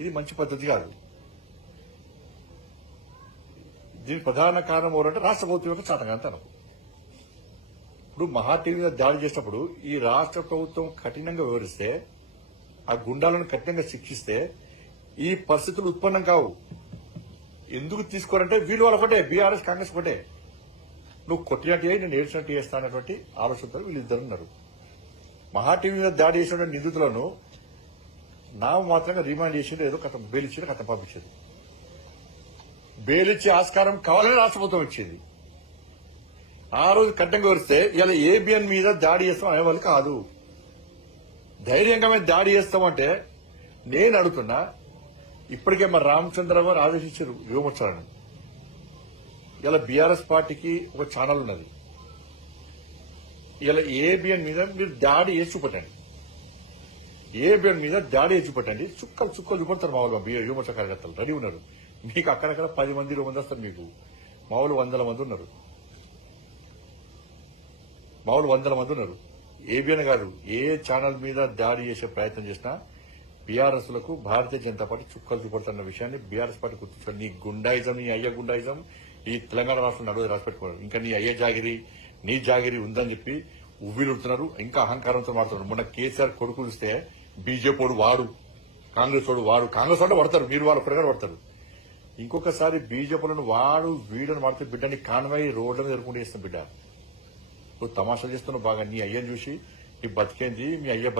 ఇది మంచి పద్ధతి కాదు. దీనికి ప్రధాన కారణం ఎవరంటే రాష్ట్ర ప్రభుత్వం యొక్క చాతకాంతనం. ఇప్పుడు మహాటీవీ మీద దాడి చేసినప్పుడు ఈ రాష్ట్ర ప్రభుత్వం కఠినంగా వివరిస్తే, ఆ గుండాలను కఠినంగా శిక్షిస్తే ఈ పరిస్థితులు ఉత్పన్నం కావు. ఎందుకు తీసుకోరంటే వీళ్ళు వాళ్ళు ఒకటే, బీఆర్ఎస్ కాంగ్రెస్ ఒకటే. నువ్వు కొట్టినట్టు నేను ఏడ్చినట్టు చేస్తా అన్నటువంటి ఆలోచనతో వీళ్ళిద్దరు ఉన్నారు. మహాటీవీ మీద దాడి చేసిన నిందితులను మాత్రంగా రిమాండ్ చేసింది, ఏదో కథ బెయిల్ ఇచ్చింది, కథ పంపించేది. బెయిల్ ఇచ్చే ఆస్కారం కావాలని రాష్ట్ర ప్రభుత్వం ఇచ్చింది. ఆ రోజు కఠినంగా వరిస్తే ఇలా ఏబిఎన్ మీద దాడి చేస్తాం అనేవాళ్ళు కాదు. ధైర్యంగా మేము దాడి చేస్తామంటే నేను అడుగుతున్నా, ఇప్పటికే మరి రామచంద్రరావు గారు ఆదేశించారు యువమోర్చాలని. ఇలా బీఆర్ఎస్ పార్టీకి ఒక ఛానల్ ఉన్నది. ఇలా ఏబిఎన్ మీద మీరు దాడి చేసి చూపట్టండి, ఏబిఎన్ మీద దాడి చేసి చూపట్టండి. చుక్కలు చుక్కలు చూపడతారు మా వాళ్ళు యువమోర్చా కార్యకర్తలు రెడీ ఉన్నారు. మీకు అక్కడక్కడ 10 మంది 20 మంది వస్తారు. మీకు మామూలు 100 మంది ఉన్నారు. ఏబిఎన్ గారు ఏ ఛానల్ మీద దాడి చేసే ప్రయత్నం చేసినా బీఆర్ఎస్ లకు భారతీయ జనతా పార్టీ చుక్కలు చూపడుతున్న విషయాన్ని బీఆర్ఎస్ పార్టీ గుర్తించారు. నీ గుండాయిజం, నీ అయ్య గుండాయిజం ఈ తెలంగాణ రాష్ట్రం నడువు రాసిపెట్టుకున్నారు. ఇంకా నీ అయ్య జాగిరి, నీ జాగిరి ఉందని చెప్పి ఉవ్విలుడుతున్నారు. ఇంకా అహంకారంతో మాట్లాడుతున్నారు. మొన్న కేసీఆర్ కొడుకులు ఇస్తే బీజేపీ వాడు, కాంగ్రెస్ వాడు, కాంగ్రెస్ వాడు పడతారు, మీరు వాళ్ళు ఒక్కడిగా పడతారు. ఇంకొకసారి బీజేపీలను వాడు వీడని వాడితే బిడ్డని కాన్వాయి రోడ్ల మీద ఎదుర్కొంటూ చేస్తాం. బిడ్డ నువ్వు తమాషా చేస్తున్నావు బాగా. నీ అయ్యని చూసి ఈ బతికేంది, మీ అయ్య